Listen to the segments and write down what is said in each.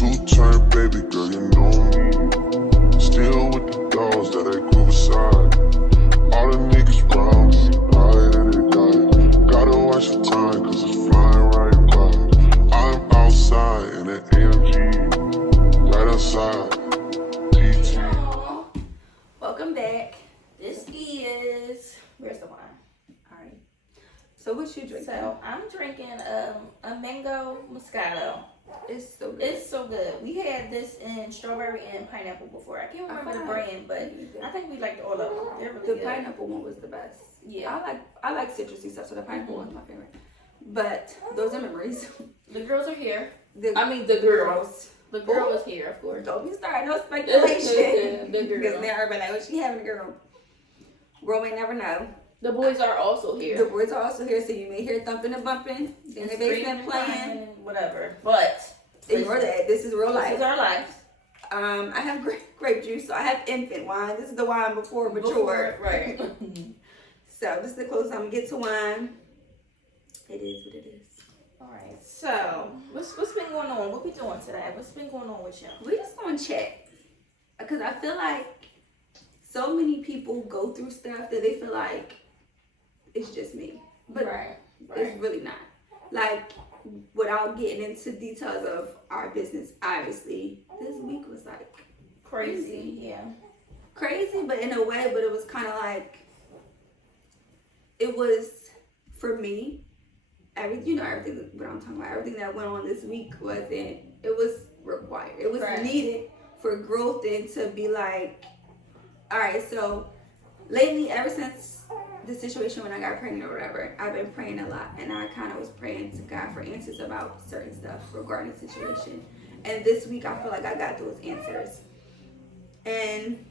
Two-turn baby girl, you know me. Still with the dogs that I grew beside. All the niggas round me, high that they die. Gotta watch the time, cause it's flying right by. I'm outside in an AMG, right outside. Hello. Welcome back. This is, where's the wine? Alright. So what you drinking? So I'm drinking a mango moscato. It's so good. It's so good. We had this in strawberry and pineapple before. I can't remember the brand, but I think we liked all of them. They're really The good. pineapple one was the best. Yeah. I like citrusy stuff, so the pineapple one's my favorite. But those are memories. The girls are here. The girls. The girl Oh. is here, of course. Don't be starting no speculation. The girl. Because now everybody like, oh, she having a girl. Girl may never know. The boys are also here. The boys are also here, so you may hear thumping and bumping in the basement playing. Whatever. But ignore that. This is real life. This is our life. I have grape juice, so I have infant wine. This is the wine before mature. Right. So this is the closest I'm gonna get to wine. It is what it is. Alright, so what's been going on? What we doing today? What's been going on with you? We just gonna check. Because I feel like so many people go through stuff that they feel like it's just me. But right. it's really not. Like, without getting into details of our business, obviously, this week was like Crazy, yeah. Crazy, but in a way, but it was kind of like, it was, for me, everything what I'm talking about, everything that went on this week it was required. It was needed for growth and to be like, all right, so lately, ever since the situation when I got pregnant or whatever, I've been praying a lot, and I kind of was praying to God for answers about certain stuff regarding the situation. And this week, I feel like I got those answers, and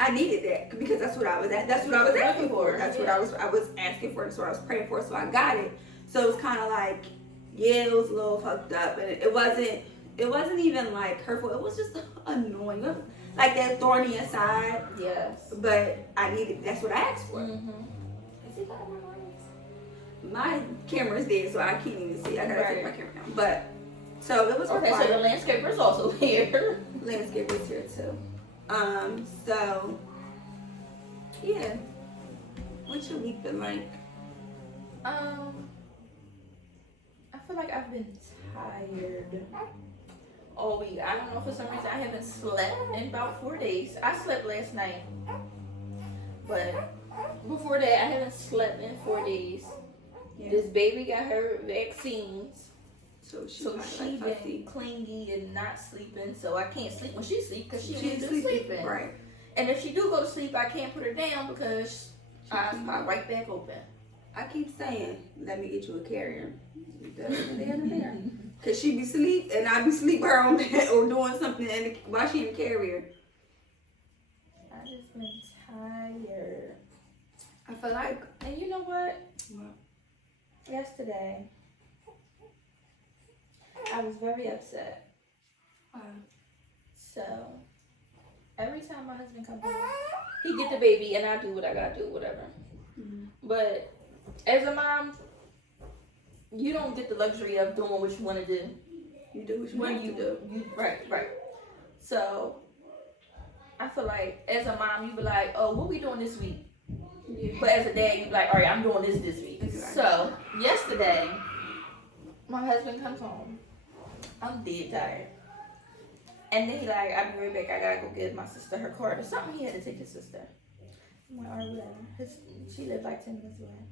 I needed that because that's what I was at. That's what I was asking for. That's what I was asking for. That's what I was praying for. So I got it. So it was kind of like, yeah, it was a little fucked up, and it wasn't even like hurtful. It was just annoying. Like that thorny inside. Yes. But that's what I asked for. Mm-hmm. Is it got my camera's dead, so I can't even see. I gotta take my camera down. But, so it was required. So the landscaper's also here. Landscaper's here too. So, yeah. What's your week been like? I feel like I've been tired all week. I don't know, for some reason I haven't slept in about 4 days. I slept last night, but before that I haven't slept in 4 days. Yeah. This baby got her vaccines, so she been clingy and not sleeping, so I can't sleep when she sleep because she's sleeping. Right. And if she do go to sleep, I can't put her down because eyes pop right back open. I keep saying, let me get you a carrier. Cause she be asleep and I be sleep her on bed or doing something while she in the carrier. I just been tired. I feel like, and you know what? Yesterday, I was very upset. So every time my husband comes home, he get the baby and I do what I gotta do, whatever. Mm-hmm. But as a mom, you don't get the luxury of doing what you want to do. You do what you want to do. Right. So, I feel like as a mom, you be like, oh, what we doing this week? Yeah. But as a dad, you be like, all right, I'm doing this week. Exactly. So, yesterday, my husband comes home. I'm dead tired. And then he like, I'll be right back. I gotta go get my sister her card or something. He had to take his sister. I'm like, all right, whatever. She lived like 10 minutes away.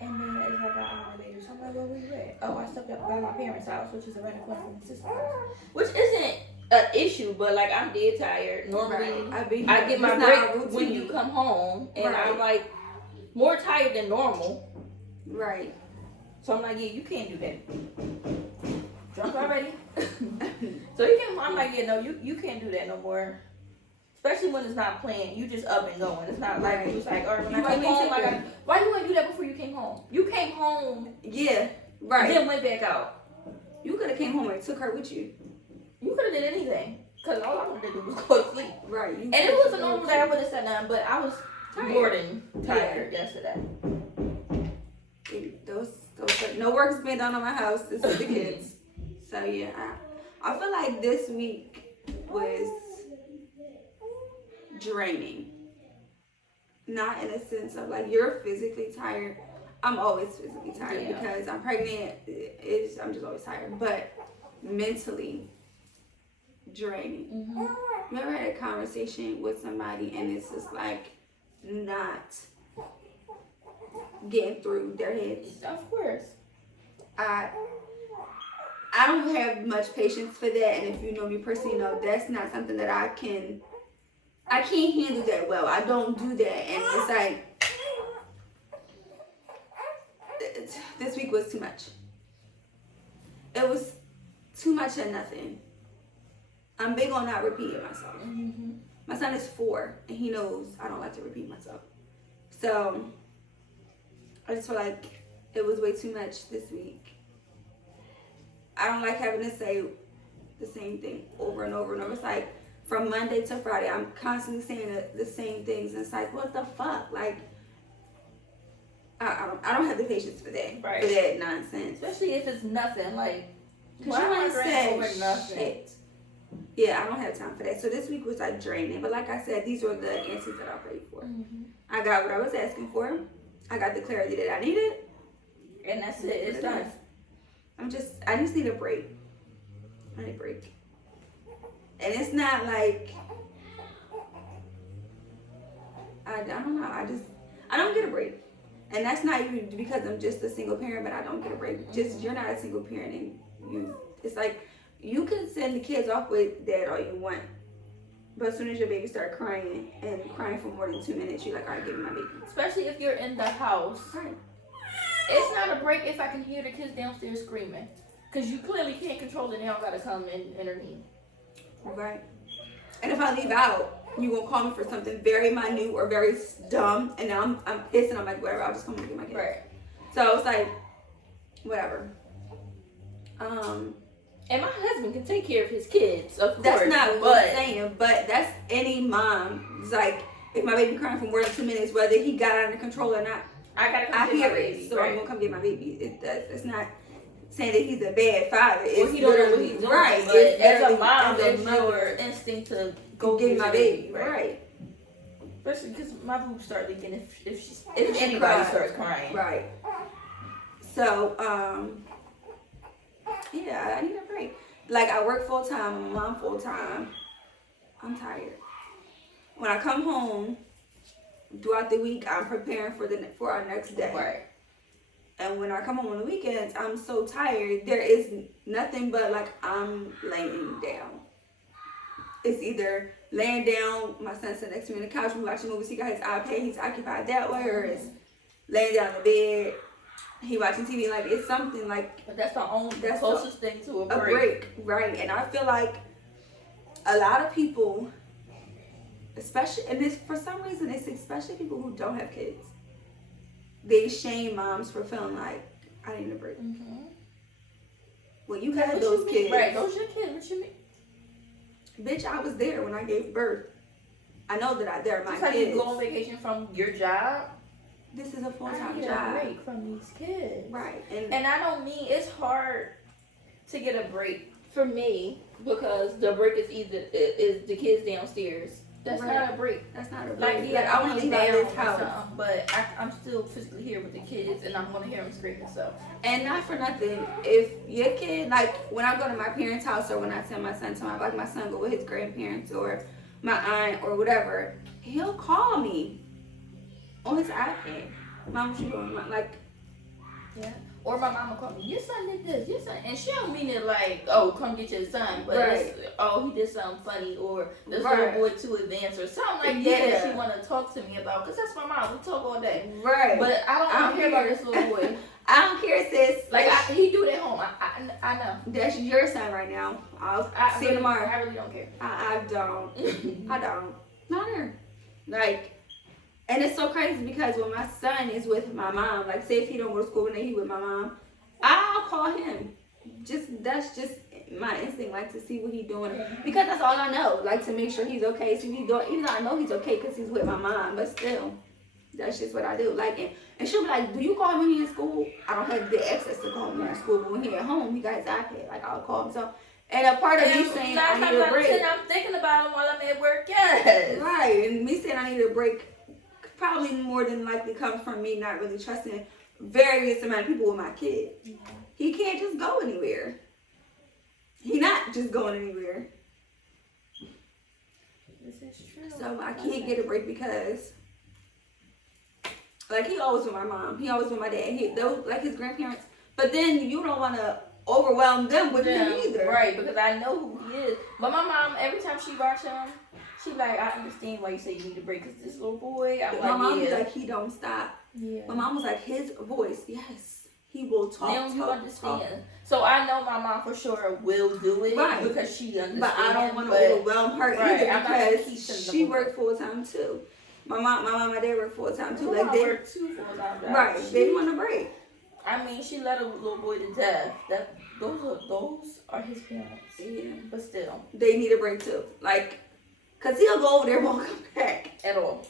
And then it's like an hour later, so I'm like, well, where you at? Oh, I stepped up by my parents' house, which is around the corner from my sister's house. Which isn't an issue, but like I'm dead tired. Normally, I get my break when you come home, and I'm like more tired than normal. Right. So I'm like, yeah, you can't do that. Drunk already? So he came, I'm like, yeah, no, you can't do that no more. Especially when it's not planned, you just up and going. It's not like you was like, all right, when I came home, why you want to do that before you came home? You came home, yeah, right, and then went back out. You could have came home and took her with you. You could have did anything, cause all I wanted to do was go to sleep. Right. And it was a normal day. I would have said nothing, but I was bored and tired yesterday. Those no work has been done on my house. This is the kids. So yeah, I feel like this week was draining. Not in a sense of like you're physically tired. I'm always physically tired because I'm pregnant. I'm just always tired, but mentally draining. You ever had a conversation with somebody and it's just like not getting through their heads? Of course. I don't have much patience for that, and if you know me personally, you know that's not something that I can't handle that well. I don't do that, and it's like this week was too much. It was too much of nothing. I'm big on not repeating myself. My son is 4, and he knows I don't like to repeat myself. So I just feel like it was way too much this week. I don't like having to say the same thing over and over and over. It's like from Monday to Friday, I'm constantly saying the same things. And it's like, what the fuck? Like, I don't have the patience for that. Right. For that nonsense. Especially if it's nothing. Like, because you ain't said shit. Yeah, I don't have time for that. So this week was like draining. But like I said, these were the answers that I prayed for. I got what I was asking for. I got the clarity that I needed. And that's it. It's done. I just need a break. I need a break. And it's not like, I don't know. I don't get a break. And that's not even because I'm just a single parent, but I don't get a break. Just, you're not a single parent and it's like, you can send the kids off with dad all you want. But as soon as your baby start crying and crying for more than 2 minutes, you're like, all right, give me my baby. Especially if you're in the house. Right. It's not a break if I can hear the kids downstairs screaming. Because you clearly can't control it. They all got to come and intervene. Right. And if I leave out, you won't call me for something very minute or very dumb. And now I'm pissed and I'm like, whatever, I'll just come and get my kids. Right. So it's like, whatever. And my husband can take care of his kids, of course. That's not what I'm saying, but that's any mom. It's like, if my baby crying for more than 2 minutes, whether he got under control or not, I hear it, so I'm gonna come get my baby. It's not saying that he's a bad father. It's he don't know what he's doing. Right. But as a mom, it's your instinct to go get my baby. Right. Especially because my boobs start leaking if anybody starts crying. Right. So, yeah, I need a break. Like, I work full time, I'm a mom full time. I'm tired. When I come home throughout the week, I'm preparing for our next day. Right. And when I come home on the weekends, I'm so tired. There is nothing but like I'm laying down. It's either laying down, my son sitting next to me on the couch, we watching movies, he got his iPad, he's occupied that way, or it's laying down in the bed, he watching TV. Like, it's something like. But that's the closest thing to a break. A break, right? And I feel like a lot of people, especially, and this for some reason, it's especially people who don't have kids. They shame moms for feeling like, I need a break. Well, you had those kids. Right, those your kids. What you mean? Bitch, I was there when I gave birth. I know that they're my Just kids. like you go on vacation from your job. This is a full-time I job. need a break from these kids. Right. And I don't mean, it's hard to get a break for me because the break is is the kids downstairs. That's not a break. That's not a break. Like, yeah, I want to leave out this house. But I'm still physically here with the kids, and I'm going to hear them screaming, so. And not for nothing, if your kid, like, when I go to my parents' house or when I send my son to my son go with his grandparents or my aunt or whatever, he'll call me on his iPad. Mom, what you doing? Like, yeah. Or my mama called me, your son did this, your son. And she don't mean it like, oh, come get your son. But it's, oh, he did something funny. Or this little boy too advanced or something like that she want to talk to me about. Because that's my mom. We talk all day. Right. But I don't want to hear about this little boy. I don't care, sis. Like, he do it at home. I know. That's your son right now. I'll see you tomorrow. I really don't care. I don't. I don't. Not her. Like, and it's so crazy because when my son is with my mom, like say if he don't go to school and then he with my mom, I'll call him. That's just my instinct, like to see what he's doing because that's all I know. Like to make sure he's okay. So he's doing, even though I know he's okay because he's with my mom, but still, That's just what I do. Like, and she'll be like, do you call him when he's in school? I don't have the access to call him when he's in school, but when he's at home, he got his iPad. Like, I'll call him. So, and a part of me saying I need a break. I'm thinking about him while I'm at work, yes. Right, and me saying I need a break probably more than likely comes from me not really trusting various amount of people with my kid. Yeah. He can't just go anywhere. He not just going anywhere. This is true. So I can't get a break because, like, he always with my mom. He always with my dad. Those like his grandparents. But then you don't want to overwhelm them with him either. Right, because I know who he is. But my mom, every time she watch him, she like, I understand why you say you need a break. Because this little boy, I'm my like, mom was like, he don't stop. Yeah. My mom was like, his voice, yes. He will talk, now you understand. So I know my mom for sure will do it because she understands. But I don't want to overwhelm her either because she worked full time too. My mom, my dad worked full time too. Like they work 2 full-time jobs. Right, they want a break. I mean, she let a little boy to death. Those are his parents. Yeah, but still, they need a break too. Like, cause he'll go over there and won't come back at all.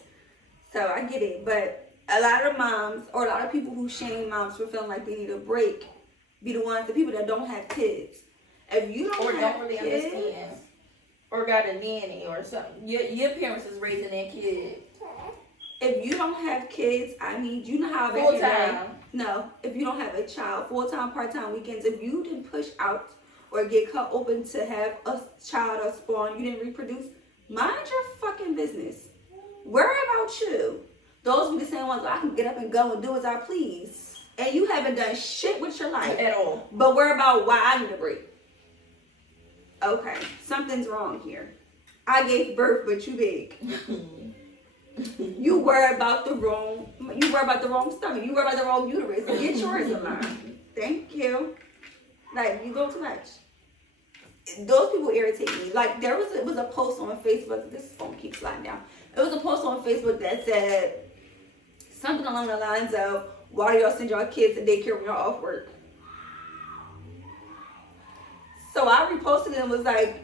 So I get it, but a lot of moms or a lot of people who shame moms for feeling like they need a break be the people that don't have kids. If you don't really kids, understand or got a nanny or something, your parents is raising their kid. If you don't have kids, I need you know how full time. No, if you don't have a child, full time, part time, weekends. If you didn't push out or get cut open to have a child or spawn, you didn't reproduce. Mind your fucking business. Worry about you. Those be the same ones I can get up and go and do as I please. And you haven't done shit with your life. At all. But worry about why I need a break. Okay, something's wrong here. I gave birth, but you big. You worry about the wrong stomach. You worry about the wrong uterus. Get yours in line. Thank you. Like, you go too much. Those people irritate me. Like, it was a post on Facebook. This phone keeps sliding down. It was a post on Facebook that said something along the lines of, why do y'all send y'all kids to daycare when y'all off work? So I reposted it and was like,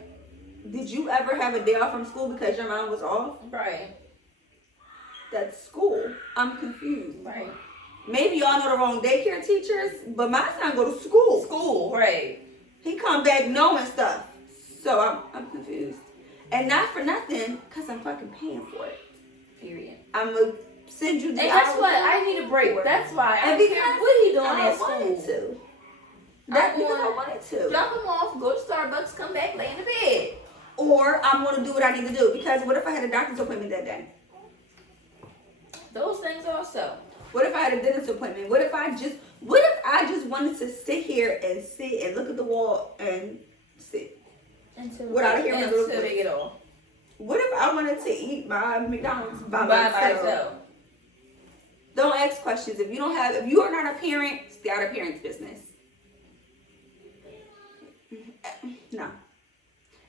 did you ever have a day off from school because your mom was off? Right. That's school. I'm confused. Right. Maybe y'all know the wrong daycare teachers, but my son go to school. School, right. He come back knowing stuff. So I'm confused. And not for nothing, because I'm fucking paying for it. Period. I'm going to send you the And that's what I need a break. That's why. And because what he doing at school? I wanted to. That's because I wanted to. Drop him off, go to Starbucks, come back, lay in the bed. Or I'm going to do what I need to do. Because what if I had a doctor's appointment that day? Those things also. What if I had a dentist appointment? What if I just wanted to sit here and sit and look at the wall and sit? Without hearing a little bit. What if I wanted to eat my McDonald's by myself? Don't ask questions. If you are not a parent, stay out of parents' business. No.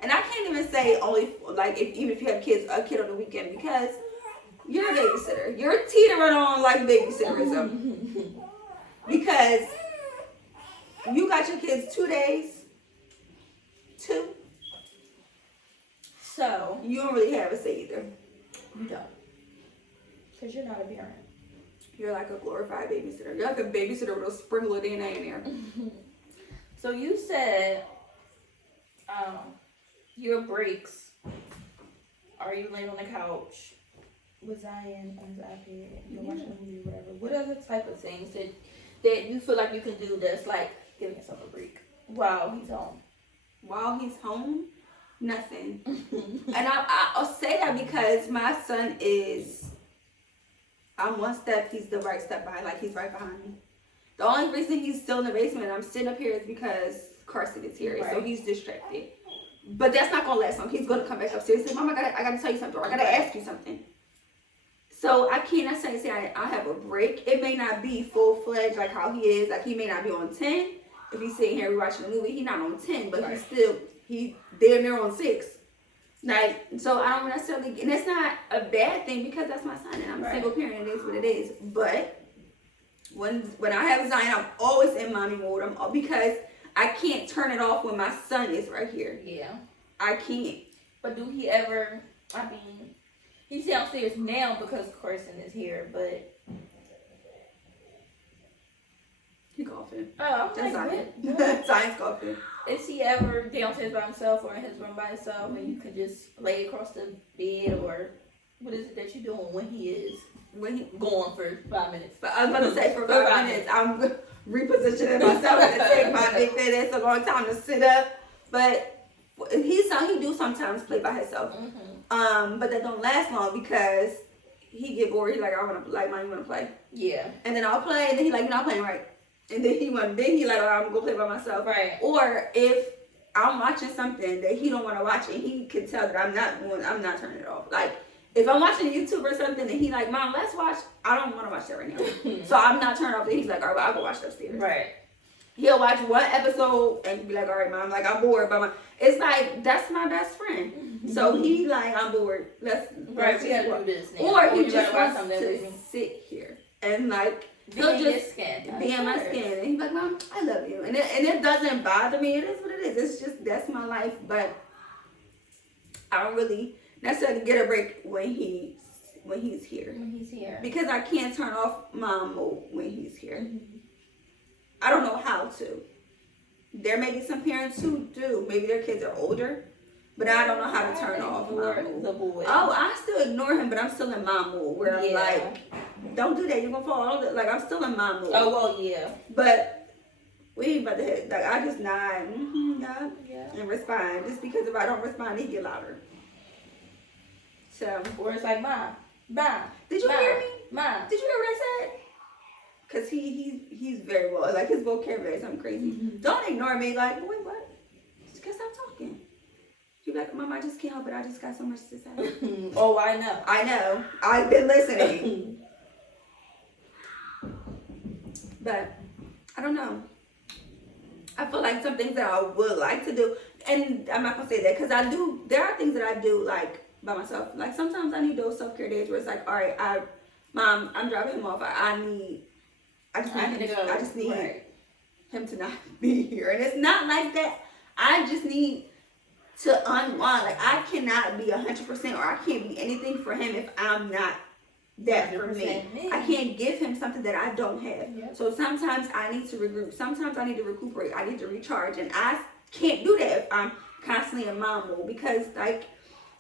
And I can't even say only like even if you have a kid on the weekend, because you're a babysitter. You're teetering on like babysitterism. Because you got your kids 2 days. 2. So you don't really have a say either. You don't. Because you're not a parent. You're like a glorified babysitter. You're like a babysitter with a sprinkle of DNA in there. So you said your breaks, are you laying on the couch with Zion on his iPad, watching a movie or whatever? What other type of things that you feel like you can do that's like giving yourself a break while he's home? While he's home? Nothing. And I'll say that because my son is, I'm one step, he's the right step behind, like he's right behind me. The only reason he's still in the basement and I'm sitting up here is because Carson is here, so he's distracted. But that's not gonna last long. He's gonna come back upstairs and say, Mom, I gotta tell you something, or I gotta ask you something. So I can't necessarily say I have a break. It may not be full-fledged like how he is. Like, he may not be on 10. If he's sitting here watching a movie, he's not on 10, but he's damn near on 6. Like, so I don't necessarily, and it's not a bad thing because that's my son and I'm a single parent. It is what it is. But when I have Zion, I'm always in mommy mode. Because I can't turn it off when my son is right here. Yeah. I can't. But do he ever, I mean, He's downstairs now because Carson is here, but he coughing. Oh, that's like, science. Science coughing. Is he ever downstairs by himself or in his room by himself and you can just lay across the bed, or what is it that you're doing when he is going for 5 minutes? But I was about to say for 5 minutes, I'm repositioning myself to take my big fat ass a long time to sit up. But he do sometimes play by himself. Mm-hmm. But that don't last long because he get bored. He like, I want to, like, Mom, you want to play? Yeah. And then I'll play, and then he like, you're not playing right. And then he like, oh, I'm gonna go play by myself. Right. Or if I'm watching something that he don't want to watch, and he can tell that I'm not turning it off. Like if I'm watching YouTube or something, and he like, Mom, let's watch. I don't want to watch that right now, so I'm not turning off. And he's like, all right, well, I'll go watch upstairs. Right. He'll watch one episode and be like, all right, Mom, like I'm bored, but it's like that's my best friend. Mm-hmm. So he like, I'm bored. Let's do this now. Or he just wants to sit here and like. He'll just be in my skin, and he's like, Mom, I love you, and it doesn't bother me. It is what it is. It's just that's my life. But I don't really necessarily get a break when he's here. When he's here, because I can't turn off mom mode when he's here. Mm-hmm. I don't know how to. There may be some parents who do. Maybe their kids are older, but I don't know how to turn off mom mode. The boy. Oh, I still ignore him, but I'm still in mom mode where I'm like, don't do that, you're gonna fall over. Like I'm still in mom mode. Oh well, yeah. But we ain't about to hit. Like I just nod, and respond. Just because if I don't respond, he get louder. So or it's like, Mom. Did you hear me? Mom. Did you hear what I said? Cause he's very well. Like his vocabulary is something crazy. Mm-hmm. Don't ignore me. Like wait, what? Just stop talking. You like, Mom, I just can't help it. I just got so much to say. Oh, I know. I know. I've been listening. But I don't know. I feel like some things that I would like to do, and I'm not gonna say that because I do. There are things that I do like by myself. Like sometimes I need those self-care days where it's like, all right, Mom, I'm dropping him off. I just need him to not be here, and it's not like that. I just need to unwind. Like I cannot be 100%, or I can't be anything for him if I'm not that for me. I can't give him something that I don't have. Yep. So sometimes I need to regroup. Sometimes I need to recuperate. I need to recharge, and I can't do that if I'm constantly in mom mode because, like,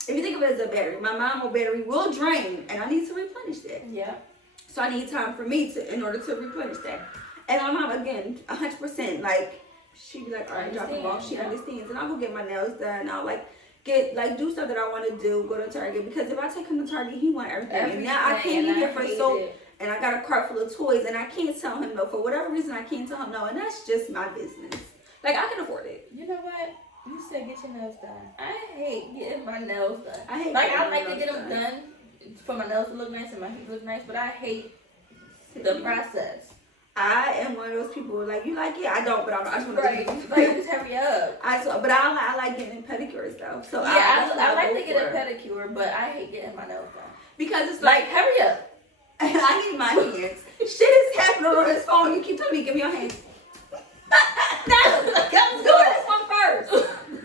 if you think of it as a battery, my mom mode battery will drain, and I need to replenish that. Yeah. So I need time for me in order to replenish that. And my mom, again, 100%, like, she'd be like, all right, drop him off. She understands. And I'll go get my nails done. I'll, like, do stuff that I want to do, go to Target. Because if I take him to Target, he want everything. And now I can't be here for soap. And I got a cart full of toys. And I can't tell him no. For whatever reason, I can't tell him no. And that's just my business. Like, I can afford it. You know what? You said get your nails done. I hate getting my nails done. I like to get them done for my nails to look nice and my feet to look nice. But I hate the process. I am one of those people who like, you like it? I don't, but I just want to like, just hurry up. I like getting pedicures though. So yeah, I like to get a pedicure, but I hate getting my nails done. Because it's like hurry up. I need my hands. Shit is happening on this phone. You keep telling me, give me your hands. No, do this one first.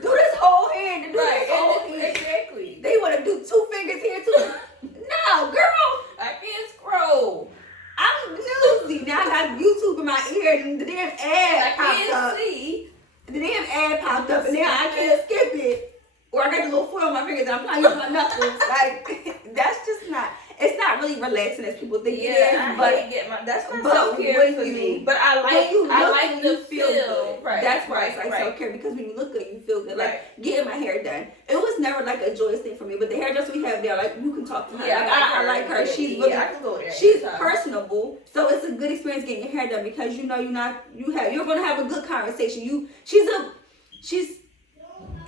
Do this whole hand and do this whole hand. Exactly. They want to do 2 fingers here, 2. No, girl. I can't scroll. I'm newsy. Now I got YouTube in my ear and the damn ad popped up. The damn ad popped up and now I can't skip it. Or I got the little foot on my fingers and I'm playing with my knuckles. Like, that's just not, it's not really relaxing as people think it is. That's not self-care for me. But I like to feel good. Right. That's why it's like self-care, because when you look good, you feel good. Like, getting my hair done. It was never like a joyous thing for me, but the hairdresser we have there, like, you can talk to her. Yeah, like, I like her. She's really, I can go there. She's personable. So it's a good experience getting your hair done because you know you're going to have a good conversation.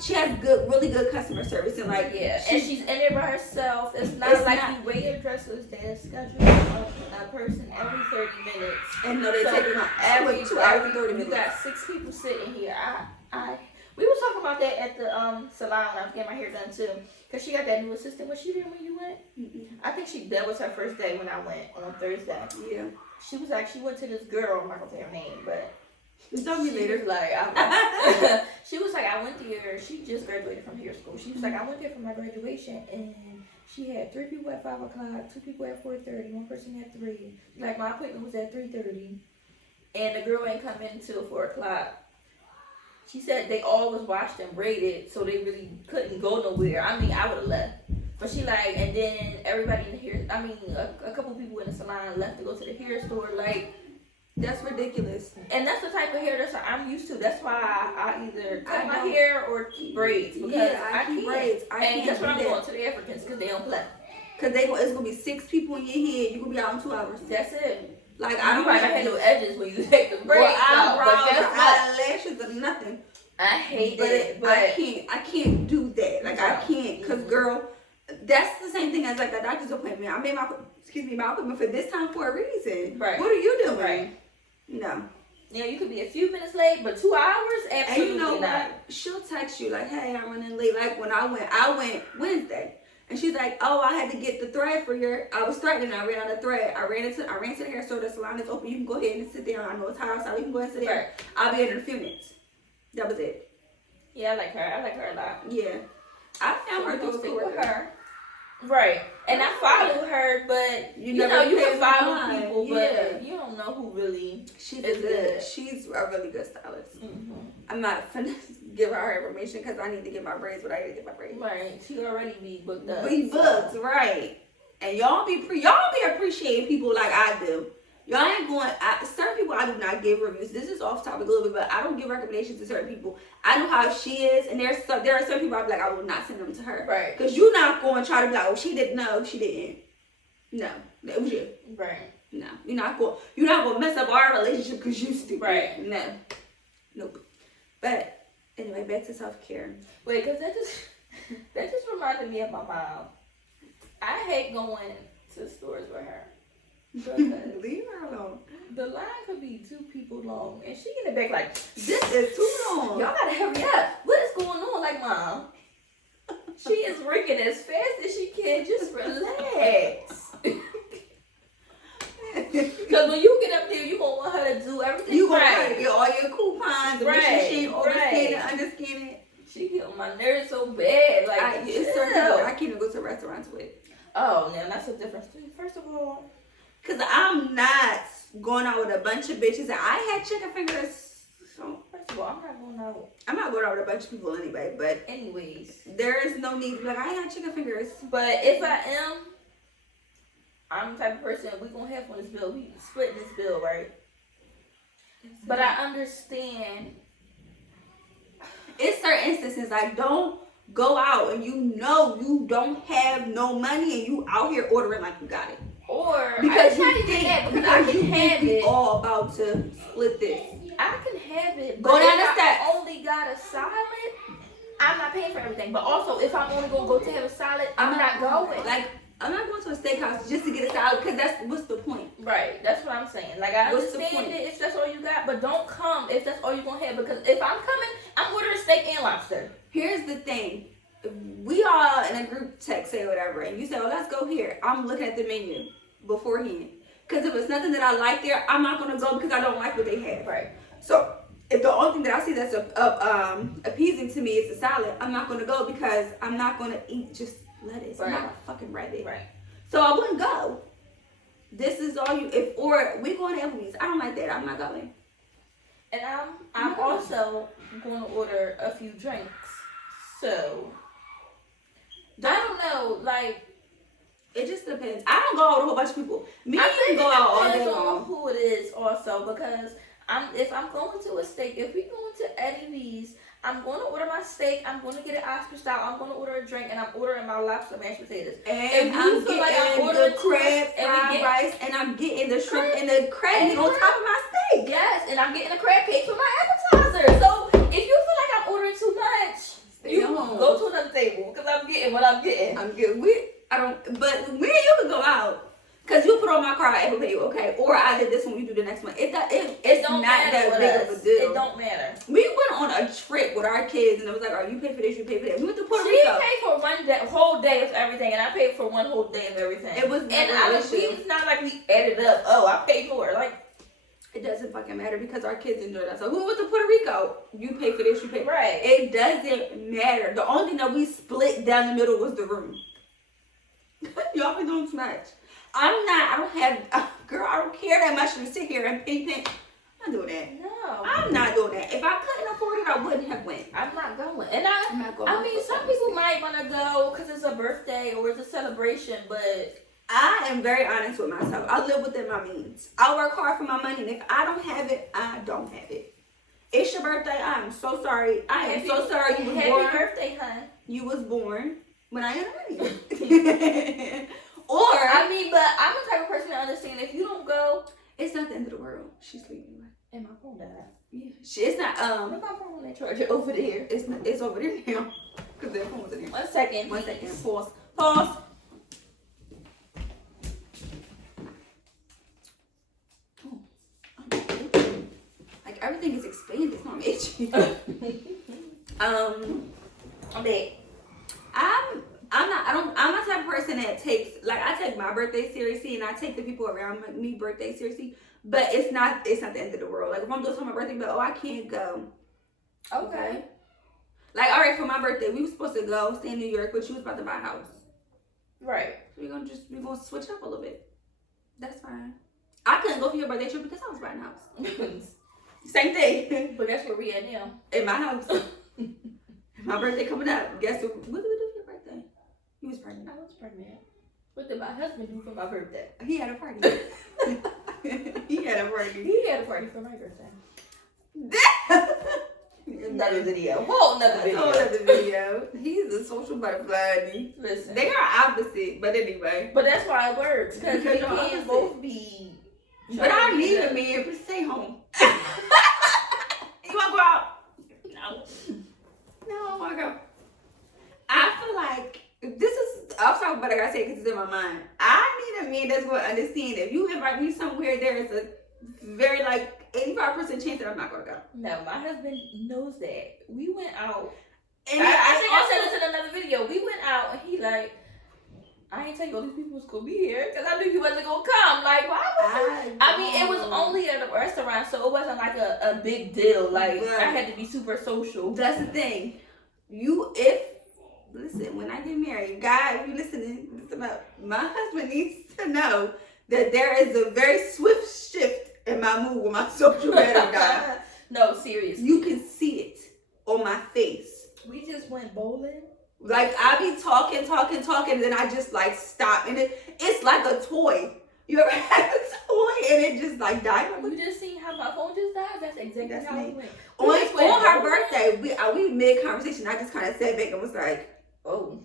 She has really good customer service and like and she's in there by herself. It's not like you wait your dressers that schedule a person every 30 minutes. And no, they're taking every 2 hours and 30 minutes. You got 6 people sitting here. We were talking about that at the salon when I was getting my hair done too. Cause she got that new assistant. Was she there when you went? Mm-mm. I think that was her first day when I went on Thursday. Yeah. She went to this girl. I'm not gonna say her name, but Tell me later. She was like, I went there. She just graduated from hair school. She was like, I went there for my graduation, and she had 3 people at 5 o'clock, 2 people at 4:30, 1 person at 3. Like, my appointment was at 3:30, and the girl ain't come in until 4 o'clock. She said they all was washed and braided, so they really couldn't go nowhere. I mean, I would have left. But she like, and then everybody in the hair, I mean, a couple people in the salon left to go to the hair store. Like, that's ridiculous. And that's the type of hairdresser I'm used to. That's why I either cut my hair or keep braids. Because I keep braids. And that's why I'm going to the Africans, because they don't play. Because it's going to be 6 people in your head. You're going to be out in 2 hours. That's it. Like, I don't might have no edges when you take the braids out. But guess what? Eyelashes or nothing. I hate it. But I can't do that. Like, I can't. Because, girl, that's the same thing as like a doctor's appointment. I made my appointment for this time for a reason. Right. What are you doing? Right. No. Yeah, you could be a few minutes late, but 2 hours? Absolutely and you know not. What? She'll text you like, hey, I'm running late. Like when I went Wednesday. And she's like, oh, I had to get the thread for I was threading. I ran out of thread. I ran to the hair store. The salon is open. You can go ahead and sit down. I know it's hot outside. You can go ahead and sit down. Right. I'll be in a few minutes. That was it. Yeah, I like her. I like her a lot. Yeah. I found her to stick with her. Right. And I follow her, but you know, you can follow people, but you don't know who really she's good. She's a really good stylist. Mm-hmm. I'm not finna give her information because I need to get my braids, but I need to get my braids. Right. She already be booked up. Be booked, right. And y'all be appreciating people like I do. Y'all ain't going. Certain people I do not give reviews. This is off topic a little bit, but I don't give recommendations to certain people. I know how she is, and there are some people I be like, I will not send them to her. Right. Because you're not going to try to be like, oh, she didn't know, she didn't. No, it was you. Right. No, you're not going to mess up our relationship because you stupid. Right. No. Nope. But anyway, back to self-care. Wait, because that just reminded me of my mom. I hate going to stores with her. Leave her alone. The line could be 2 people long, and she in the back like, this is too long. Y'all gotta hurry up. What is going on? Like, Mom, she is working as fast as she can. Just relax. Because when you get up there, you gonna want her to do everything. You gonna right. get all your coupons, right? She ain't overstand and understand it. She get on my nerves so bad. Like, it's certain people I can't even go to restaurants with. Oh, now that's a difference. First of all. Because I'm not going out with a bunch of bitches. I had chicken fingers. So, first of all, I'm not going out. I'm not going out with a bunch of people anyway. But anyways, there is no need to be like, I had chicken fingers. But if I am, I'm the type of person, we're going to have on this bill. We split this bill, right? But I understand. It's certain instances I don't go out and you know you don't have no money and you out here ordering like you got it. Or because you think I can have it. All about to split this. I can have it. Go down the steps. I only got a salad. I'm not paying for everything. But also, if I'm only gonna go to have a salad, I'm not going. Like I'm not going to a steakhouse just to get a salad because what's the point? Right. That's what I'm saying. Like I understand it if that's all you got, but don't come if that's all you're gonna have. Because if I'm coming, I'm ordering steak and lobster. Here's the thing. We all in a group text say whatever, and you say, "Oh, let's go here." I'm looking at the menu beforehand, because if it's nothing that I like there, I'm not gonna go because I don't like what they have. Right. So if the only thing that I see that's appeasing to me is the salad, I'm not gonna go because I'm not gonna eat just lettuce. Right. I'm not a fucking rabbit. Right. So I wouldn't go. This is all you. Or we going to Applebee's. I don't like that. I'm not going. And I'm also going to order a few drinks. So I don't know, like it just depends. I don't go out with a whole bunch of people. I think go out all day long. On who it is also, because if I'm going to a steak, if we going to Eddie V's, I'm going to order my steak. I'm going to get it Oscar style. I'm going to order a drink, and I'm ordering my lobster mashed potatoes. And I'm getting the crab fried rice, and I'm getting the shrimp and the crab on top of my steak. Yes, and I'm getting a crab cake for my appetizer. So if you feel like I'm ordering too much, you go to another table because I'm getting what I'm getting. I'm good. But me and you can go out. Because you put on my card, I will pay you, okay? Or I did this when we do the next one. It's not that big of a deal. It don't matter. We went on a trip with our kids, and it was like, you pay for this, you pay for that. We went to Puerto Rico. She paid for whole day of everything, and I paid for one whole day of everything. It was it's not like we added up. Oh, I paid more. Like, It doesn't fucking matter because our kids enjoy that. So we went to Puerto Rico. You pay for this, you pay. Right. It doesn't matter. The only thing that we split down the middle was the room. Y'all been doing too much. I don't have, girl, I don't care that much to sit here and pay. I'm not doing that. No. I'm not doing that. If I couldn't afford it, I wouldn't have went. I'm not going. And I'm not going. I mean, some people might want to go because it's a birthday or it's a celebration, but I am very honest with myself. I live within my means. I work hard for my money, and if I don't have it, I don't have it. It's your birthday. I am so sorry. I am so sorry you was born. Happy birthday, hon. You was born when I had money. Or I mean, but I'm the type of person that understand if you don't go, it's not the end of the world. She's sleeping. and my phone died. Yeah, it's not. Put my phone on that charger over there. It's not. It's over there now. Cause that phone was in here. 1 second. 1 second. Pause. Pause. Like everything is expanded. So I'm itchy. I'm dead. I'm not the type of person that takes, like, I take my birthday seriously and I take the people around me birthday seriously, but it's not the end of the world. Like if I'm doing something for my birthday, but oh, I can't go. Okay. Like, all right, for my birthday, we were supposed to go stay in New York, but you was about to buy a house. Right. So we're gonna switch up a little bit. That's fine. I couldn't go for your birthday trip because I was buying a house. Same thing. But that's where we at now. In my house. My birthday coming up. Guess what do we do for your birthday? You was pregnant. I was pregnant. What did my husband do for my birthday? He had a party. He had a party. He had a party for my birthday. Another video. Whole nother video. He's a social butterfly. Listen. They are opposite, but anyway. But that's why it works. Because we y'all can't both be. But I need a man, but stay home. You wanna go out? No. No, I wanna go. I feel like I'll talk about it, like I said, because it's in my mind. I need a man that's going to understand. If you invite me somewhere, there is a very, 85% chance that I'm not going to go. No, my husband knows that. We went out. And I think I said this in another video. We went out, and he like, I ain't tell you all these people was going to be here, because I knew you wasn't going to come. Like, why was I mean, it was only at a restaurant, so it wasn't like a big deal. Like, right. I had to be super social. That's the thing. Listen, when I get married, God, if you're listening, my husband needs to know that there is a very swift shift in my mood with my social battery guy. No, seriously. You can see it on my face. We just went bowling. Like, I be talking, and then I just, stop. And it's like a toy. You ever had a toy and it just, died? You just seen how my phone just died? That's exactly how it went. On her birthday, we mid-conversation, I just kind of sat back and was like, oh.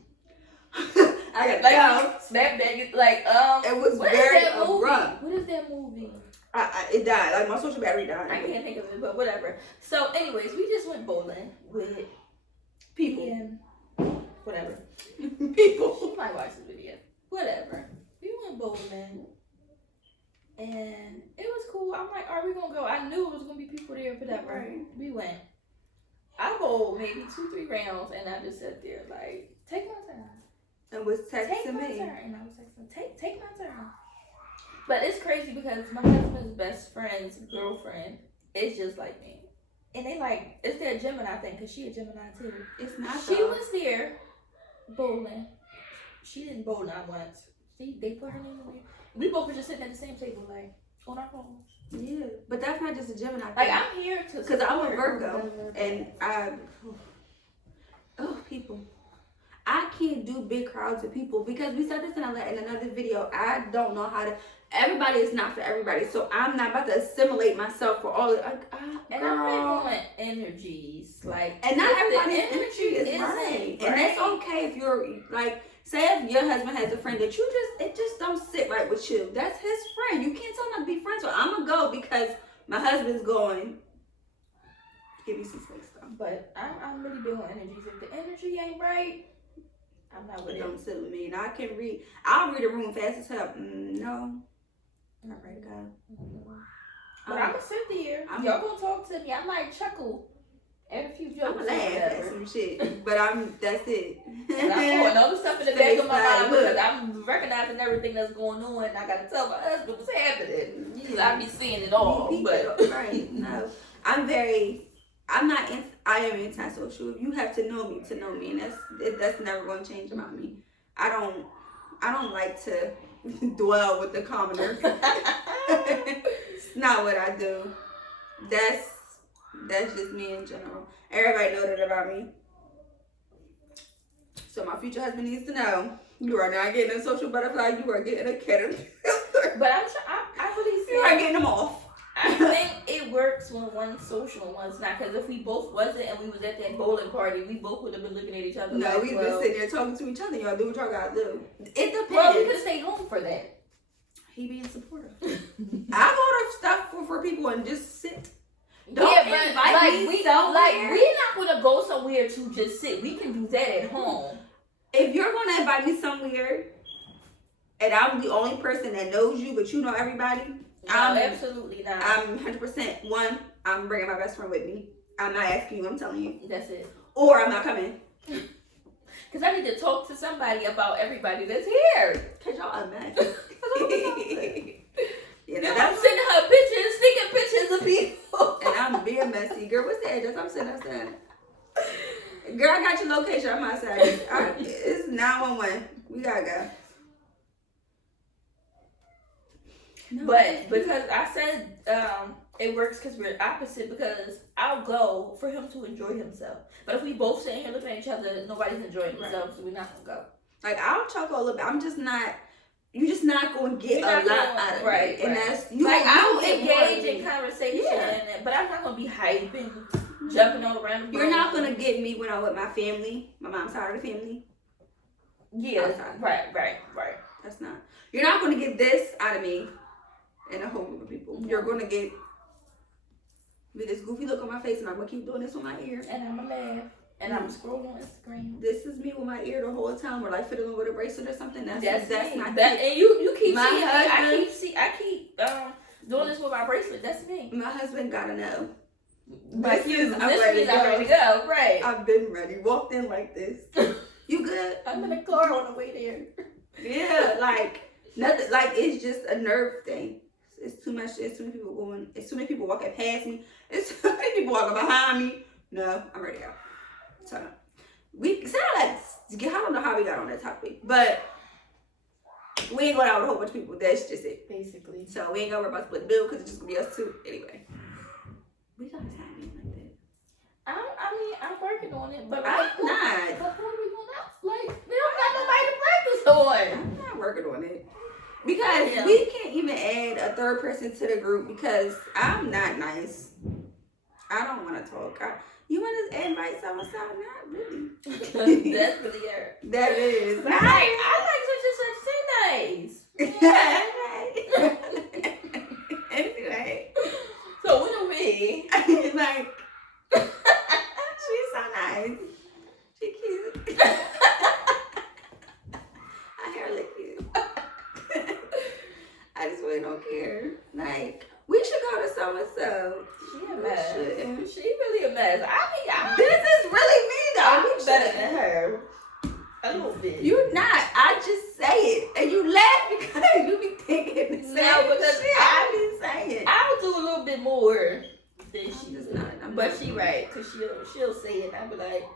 I gotta go. Snap back, it was very abrupt. What is that movie? It died. My social battery died. I can't think of it, but whatever. So, anyways, we just went bowling with people. And whatever. People. She might watch the video. Whatever. We went bowling. And it was cool. I'm like, are we gonna go? I knew it was gonna be people there, whatever. Right. We went. I bowled maybe 2-3 rounds, and I just sat there like, take my time. And was texting me. Take my turn. And I was texting, take my turn. But it's crazy because my husband's best friend's girlfriend is just like me. And they it's their Gemini thing, because she a Gemini too. It's not. She was there bowling. She didn't bowl not once. They put her name in there. We both were just sitting at the same table, on our phones. Yeah, but that's not just a Gemini thing. I'm here to. Because I'm a Virgo, and people. I can't do big crowds of people because we said this in another video. I don't know how to. Everybody is not for everybody, so I'm not about to assimilate myself for all. And I'm not going energies and not everybody's energy is right, and that's okay if you're say if your husband has a friend that it just don't sit right with you. That's his friend. You can't tell him not to be friends with. I'm gonna go because my husband's going. Give me some space though. But I'm really big on energies. If the energy ain't right, I'm not with it. Don't sit with me. And I'll read a room fast as hell. No. I'm not ready to go. But I'm gonna sit there. Y'all gonna talk to me. I might chuckle Add a few I'm jokes. gonna laugh at some shit, but that's it. And I'm putting all the stuff in the back of my mind because I'm recognizing everything that's going on, and I gotta tell my husband what's happening. Because I be seeing it all. But right, no, I am antisocial. You have to know me, and that's never going to change about me. I don't like to dwell with the commoners. It's not what I do. That's just me in general. Everybody know that about me. So my future husband needs to know you are not getting a social butterfly. You are getting a caterpillar. But I really see. You are getting them off. I think it works when one's social and one's not. Because if we both wasn't and we was at that bowling party, we both would have been looking at each other. No, like, we've been sitting there talking to each other. Y'all do what y'all gotta do. It depends. Well, we could stay home for that. He being supportive. I go to stuff for people and just sit. Don't invite me somewhere. We're not gonna go somewhere to just sit. We can do that at home. If you're gonna invite me somewhere, and I'm the only person that knows you, but you know everybody, no, absolutely not. I'm 100%. One, I'm bringing my best friend with me. I'm not asking you. I'm telling you. That's it. Or I'm not coming. Cause I need to talk to somebody about everybody that's here. Cause y'all are mad. You know, I'm sending her pictures, sneaking pictures of people. And I'm being messy. Girl, what's the address? I'm sitting outside. Girl, I got your location. I'm outside. It's 911. We gotta go. No, but because I said it works because we're opposite, because I'll go for him to enjoy himself. But if we both sitting here looking at each other, nobody's enjoying themselves, so we're not gonna go. Like, I'll chuckle a little bit. I'm just not. You're just not going to get a lot out of it. Right. And that's, you like, I'll engage in conversation, but I'm not going to be hyping, jumping all around the room. You're not going to get me when I'm with my family, my mom's side of the family. Yeah, right. That's not. You're not going to get this out of me in a whole group of people. You're going to get with this goofy look on my face, and I'm going to keep doing this with my ear. And I'm going to laugh. And I'm scrolling on Instagram. This is me with my ear the whole time, or like fiddling with a bracelet or something. That's not that. And you keep my seeing husband, I keep doing this with my bracelet. That's me. My husband gotta know. I'm ready to go. Right. I've been ready. Walked in like this. You good? I'm in the car on the way there. Yeah, like nothing. Like, it's just a nerve thing. It's too much. It's too many people going. It's too many people walking past me. It's too many people walking behind me. No, I'm ready to go. So we sound like, I don't know how we got on that topic, but we ain't going out with a whole bunch of people. That's just it, basically. So we ain't gonna worry about split the bill because it's just gonna be us two anyway. We gotta stop being like that. I'm working on it, but I'm not. But what are we going out? Like, we don't got nobody to practice on. I'm not working on it because we can't even add a third person to the group because I'm not nice. I don't want to talk. You want to invite someone? Not really. That's really her. That is. I like such and such. Say nice. Anyway. So when are we? Like, she's so nice. She cute. Her hair look cute. I just really don't care. Like, we should go to so-and-so. She a mess. She really a mess. This is really me though. I'm better than her. A little bit. You're not. I just say it. And you laugh because you be thinking the same because shit I be saying. I'll do a little bit more than she does. But she right. Because she'll say it and I'll be like,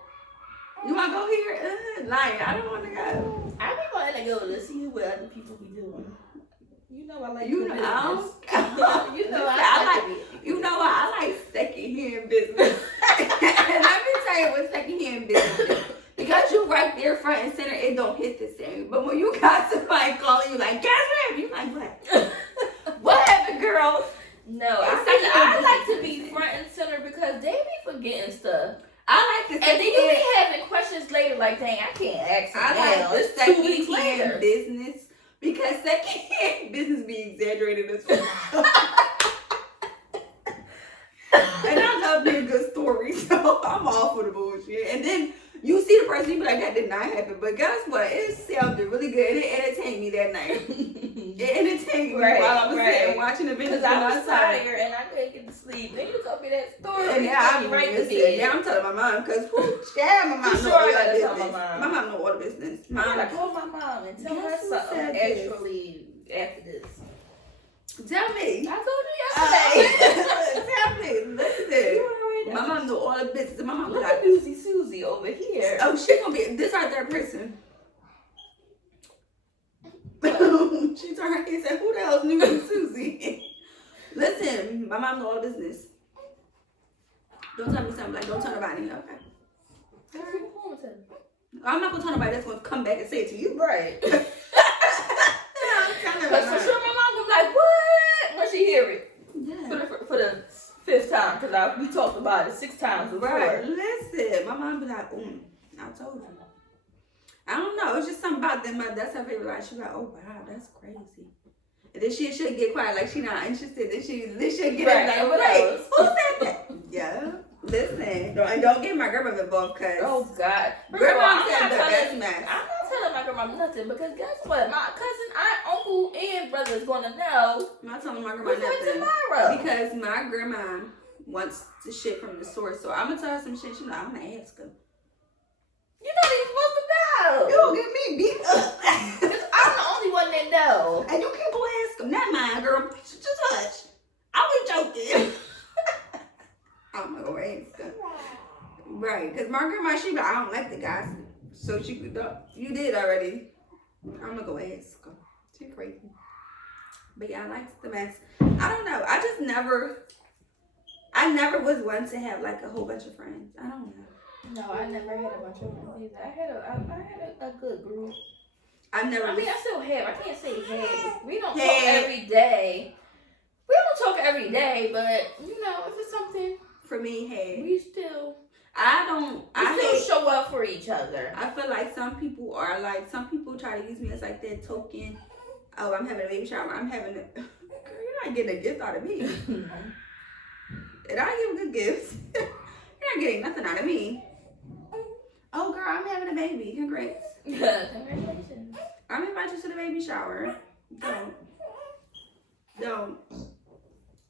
you want to go here? Like, I don't want to go. I be wanting to go to see what other people be doing. You know I like you the know, business. You know I like you know what? I like secondhand business. And let me tell you what secondhand business is. Because you right there front and center, it don't hit the same. But when you got somebody calling you like, guess what? You like, what? What happened, girl? No, I like to be front and center because they be forgetting stuff. I like to and then you be having questions later like, dang, I can't ask them. I like the secondhand business because secondhand business be exaggerated as well. And I love me a good story, so I'm all for the bullshit. And then you see the person, you be like, that did not happen. But guess what? It sounded really good. It entertained me that night. It entertained me while I was sitting watching the videos. Because I was tired and I couldn't get to sleep. Then you told me that story. And now I'm right to bed. Now I'm telling my mom because my mom knows all the business. My mom knows all the business. I gotta call my mom and tell her something actually after this. Tell me. I told you yesterday. Tell me. Listen. My mom knows all the business. My mom look at Doozy Susie over here. Oh, she gonna be this our third person. She turned her head and said, "Who the hell's new Susie?" Listen, my mom knows all the business. Don't tell me something like, don't tell nobody. Okay. I'm not gonna tell nobody that's gonna come back and say it to you. Right. Because for sure my mom was like, what? When she hear it. Yeah. For the 5th time. Because we talked about it 6 times before. Right. Listen, my mom be like, I told you. I don't know. It's just something about them. That's her favorite line. She's like, oh, wow, that's crazy. And then she should get quiet like she not interested. Then she'll get right. Like, wait, who said that? Yeah. Listen. Don't get my grandma involved because. Oh, God. Grandma said the best mess. I'm not telling my grandma nothing because guess what? My cousin, aunt, uncle, and brother is going to know. I'm not telling my grandma nothing. Tomorrow. Because my grandma wants the shit from the source. So I'm going to tell her some shit. She's like, I'm going to ask her. You're not even supposed to know. You don't get me beat up. Because I'm the only one that know. And you can't go ask him. Not mine, girl. Just hush. I was joking. I'm going to go ask her. Right. Because my grandma, she like, I don't like the gossip. So she could, you did already. I'm going to go ask her. She's crazy. But yeah, I like the mess. I don't know. I never was one to have like a whole bunch of friends. I don't know. No, I never had a bunch of friends either. I had a good group. I still have. I can't say have. We don't talk every day. We don't talk every day, but you know, if it's something for me, we still. I still show up for each other. I feel like some people try to use me as like that token. Oh, I'm having a baby shower. Girl, you're not getting a gift out of me. And I give good gifts. You're not getting nothing out of me. Oh, girl, I'm having a baby. Congrats. Congratulations. I'm inviting you to the baby shower. Don't.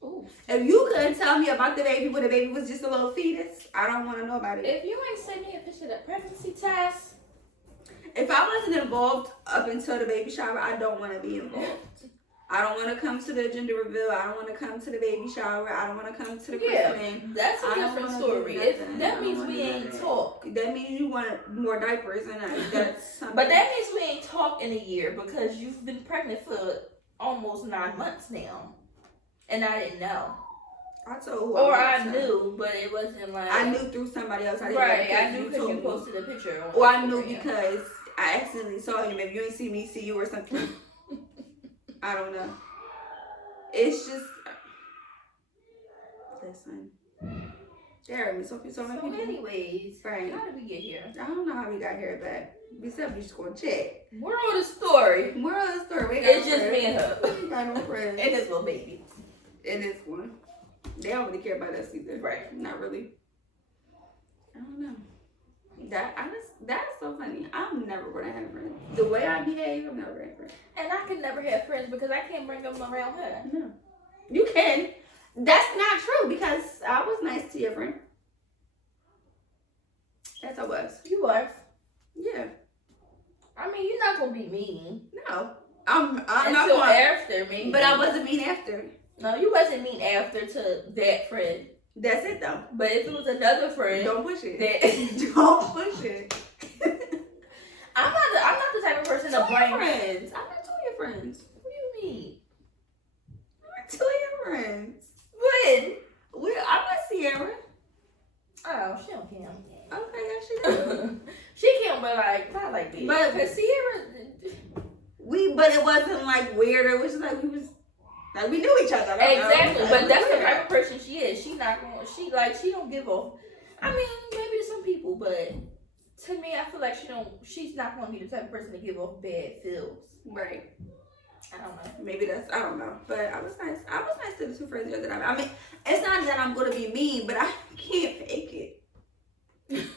Ooh. If you couldn't tell me about the baby when the baby was just a little fetus, I don't want to know about it. If you ain't send me a picture of the pregnancy test. If I wasn't involved up until the baby shower, I don't want to be involved. I don't want to come to the gender reveal. I don't want to come to the baby shower. I don't want to come to the christening. That's a different story. That means we ain't talk. That means you want more diapers, and that's something. But that means we ain't talked in a year because you've been pregnant for almost 9 months now, and I didn't know. I told. Or I knew, but it wasn't like I knew through somebody else. I knew because you posted a picture. Or I knew because I accidentally saw you. Maybe you didn't see me, see you, or something. I don't know. It's just listen. There me so many people. Anyways, right. How did we get here? I don't know how we got here, but besides we just gonna check. Moral of the story. It's just me and her. We got no friends. And this little baby. And this one. They don't really care about us either. Right. Not really. I don't know. That's so funny. I'm never gonna have friends. The way I behave, I'm never gonna have friends. And I can never have friends because I can't bring them around her. No. You can. That's not true because I was nice to your friend. Yes, I was. You was. Yeah. I mean, you're not gonna be mean. No. I'm Until not going after me. But I wasn't mean after. No, you wasn't mean after to that friend. That's it though. But if it was another friend, don't push it. Don't push it. I'm not the type of person to blame friends. I'm not two of your friends. What do you mean? I'm two of your friends. When? I'm with Sierra. Oh, she don't count. Okay, yeah, she does. She can't, but like not like this. But because Sierra, but it wasn't like weird. It was just like we knew each other. Exactly, but that's the type of person she is. She don't give off. I mean, maybe to some people, but to me, I feel like she's not going to be the type of person to give off bad feels. Right. I don't know. Maybe I don't know. But I was nice. I was nice to the two friends the other night. I mean, it's not that I'm going to be mean, but I can't fake it.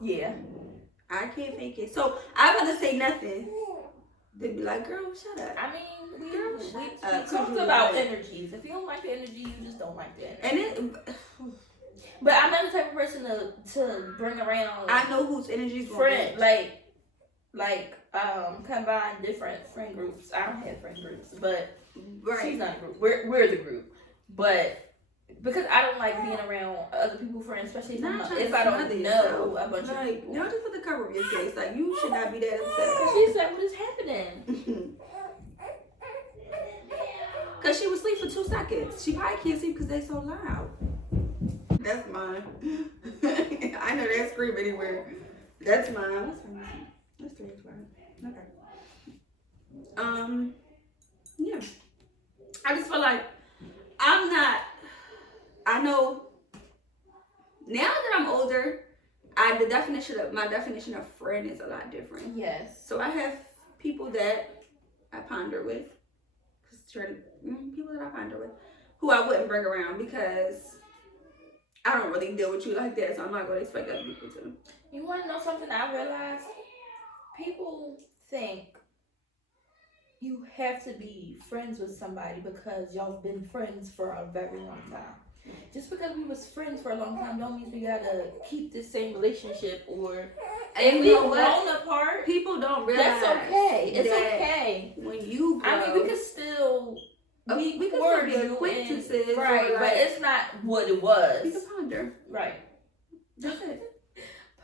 Yeah. I can't fake it. So I'd rather say nothing They'd be like, girl, shut up. I mean, we talked about energies. If you don't like the energy, you just don't like the energy. But I'm not the type of person to bring around. I know whose energy's friend, combine different friend groups. I don't have friend groups, but she's not a group. We're the group. But because I don't like being around other people's friends, especially if I don't know a bunch of people. Y'all just put the cover over your face. Like, you should not be that upset. Because she's like, what is happening? Because she was asleep for 2 seconds. She probably can't sleep because they're so loud. That's mine. I know that scream anywhere. That's mine. That's 3 as well. Okay. Yeah. I just feel like I know now that I'm older, my definition of friend is a lot different. Yes. So I have people that I ponder with, people that I ponder with, who I wouldn't bring around because I don't really deal with you like that, so I'm not going to expect other people to. You want to know something I realized? People think you have to be friends with somebody because y'all been friends for a very long time. Just because we was friends for a long time don't mean we gotta keep the same relationship or if we've grown apart. People don't realize that's okay. It's okay. When you grow, I mean, we can still we can still be acquaintances, right? But it's not what it was. We can ponder, right? That's it.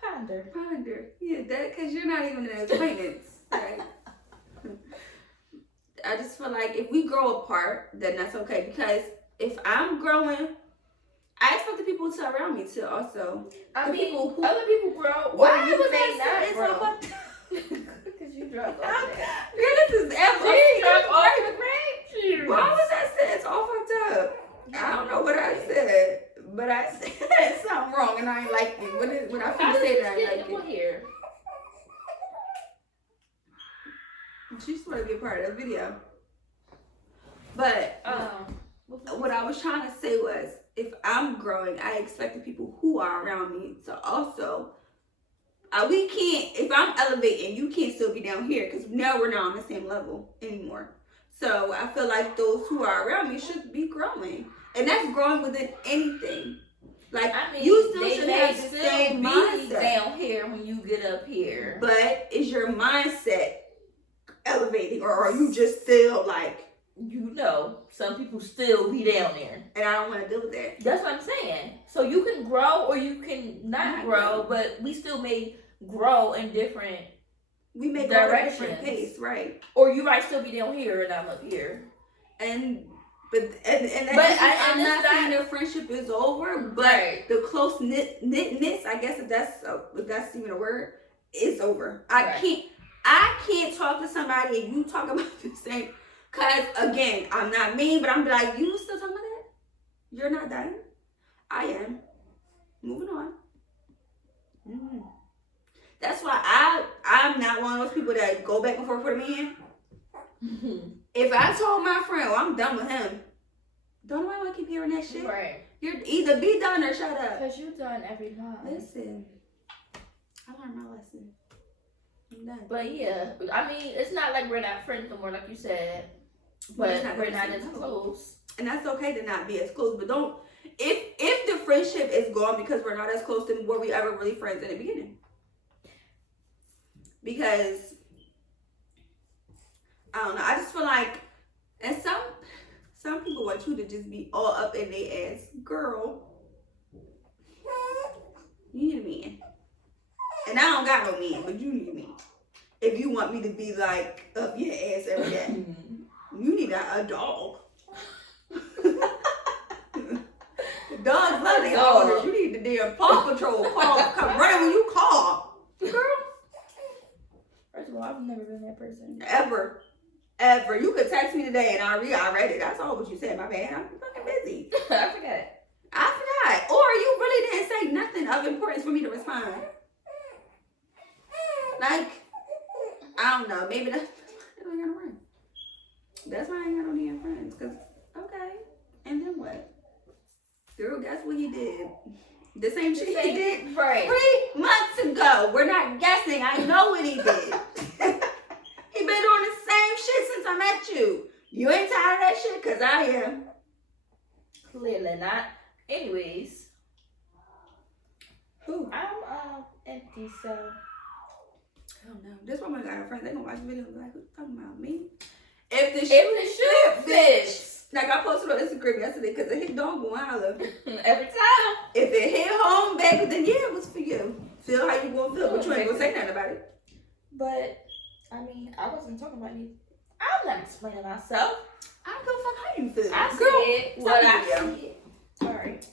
Ponder. Yeah, that because you're not even an acquaintance, right? I just feel like if we grow apart, then that's okay. Because if I'm growing, I expect the people to around me to also. I mean, other people grow. Why you may not grow? Because you drunk off that. Yeah, this is ever. You drunk off the grape juice. Why was that said? It's all fucked up. I don't know what I said, but I said something wrong, and I ain't like it. When I finna say that, I ain't like it. Here. She's supposed to be a part of the video. But what I was trying to say was, if I'm growing, I expect the people who are around me to also. We can't. If I'm elevating, you can't still be down here because now we're not on the same level anymore. So I feel like those who are around me should be growing, and that's growing within anything. Like, I mean, you still should have the same mindset down here when you get up here. But is your mindset elevating, or are you just still like? Some people still be down there. And I don't want to deal with that. That's what I'm saying. So you can grow or you can not grow, but we still may grow in different We may go at a different pace, right? Or you might still be down here and I'm up here. I'm not saying their friendship is over, but right. The close knitness, I guess if that's even a word, is over. I can't talk to somebody and you talk about the same. Cause again, I'm not mean, but I'm like, you still talking about that? You're not done. I am. Moving on. Mm-hmm. That's why I'm not one of those people that go back and forth with a man. Mm-hmm. If I told my friend, well, I'm done with him, don't nobody want to keep hearing that shit. Right. You're either be done or shut up. Cause you're done every time. Listen, I learned my lesson. I'm done. But yeah, I mean, it's not like we're not friends no more, like you said. But we're not as close. And that's okay to not be as close. But don't, if the friendship is gone because we're not as close, then were we ever really friends in the beginning? Because, I don't know, I just feel like, and some people want you to just be all up in their ass. Girl, you need a man. And I don't got no man, but you need a man. If you want me to be like up your ass every day. You need a dog. Dogs love their owners. You need the damn Paw Patrol come right when you call. Girl. First of all, I've never been that person. Ever. You could text me today and I read it. That's all what you said, my bad. I'm fucking busy. I forgot. Or you really didn't say nothing of importance for me to respond. Like, I don't know. Maybe that's why I gotta run. That's why I ain't got no damn friends. Cause okay, and then what? Girl, guess what he did? The same shit he did right 3 months ago. We're not guessing. I know what he did. He been doing the I met you. You ain't tired of that shit? Because I am. Clearly not. Anyways. Who? I'm empty, so. I don't know. This woman got her friends. They gonna watch the video and be like, who's talking about me? If the shoe fits. Like I posted on Instagram yesterday because it hit dog and holler. Every time. If it hit home, baby, then yeah, it was for you. Feel how you gonna feel, but you ain't gonna say nothing about it. But, I mean, I wasn't talking about you. I'm not explaining myself. I don't give a fuck how you feel. I said what I said. Alright.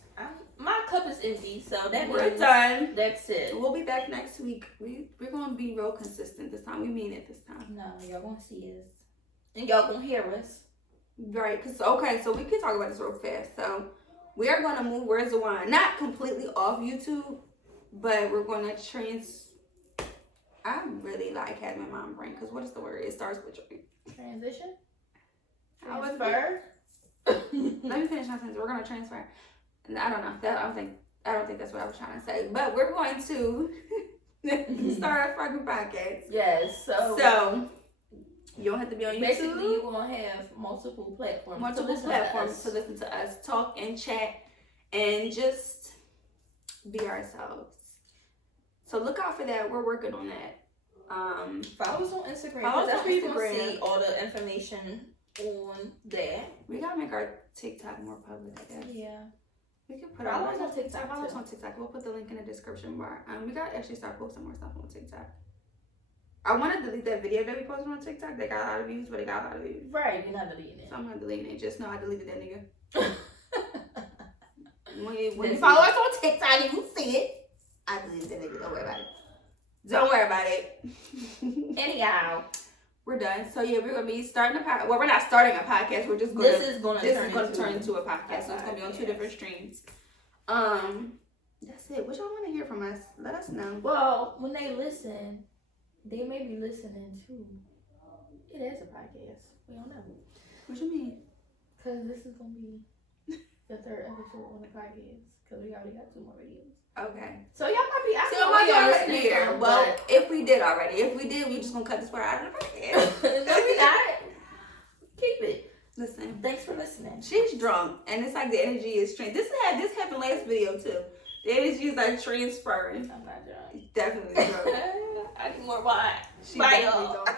My cup is empty, so we're done. That's it. We'll be back next week. We're gonna be real consistent this time. We mean it this time. No, y'all gonna see us. And y'all gonna hear us. Right, so we can talk about this real fast. So we are gonna move Where's the Wine? Not completely off YouTube, but we're gonna I really like having my mind brain, because what is the word? It starts with transition. Transfer. Let me finish my sentence. We're gonna transfer. I don't know. I don't think that's what I was trying to say. But we're going to start a fucking podcast. Yes. So you don't have to be on YouTube. Basically, you're gonna have multiple platforms. To listen to us talk and chat and just be ourselves. So look out for that. We're working on that. Follow us on Instagram. Follow us on That's where you Instagram. can see all the information on there. We gotta make our TikTok more public, I guess. Yeah. We can put Follow us on TikTok. Follow us on TikTok. We'll put the link in the description bar. We gotta actually start posting more stuff on TikTok. I want to delete that video that we posted on TikTok. They got a lot of views, but it got a lot of views. Right, you're not deleting it. So I'm not deleting it. Just know I deleted that nigga. when you follow us on TikTok, you will see it. I deleted that nigga. Don't worry about it. Don't worry about it. Anyhow, we're done. So yeah, we're gonna be starting a podcast. Well, we're not starting a podcast. We're just gonna. This is gonna turn into a podcast. So it's gonna be on 2 different streams. That's it. What y'all want to hear from us? Let us know. Well, when they listen, they may be listening to it as a podcast. We don't know. What you mean? Because this is gonna be the 3rd episode on the podcast. Because we already got 2 more videos. Okay. So y'all might be. So might be already here. Well, if we did already, if we did, we just gonna cut this part out of the podcast. No, we not. Keep it. Listen. Thanks for listening. She's drunk, and it's like the energy is this happened last video too. The energy is like transferring. I'm not drunk. Definitely drunk. I need more wine. She Bye, definitely y'all. don't.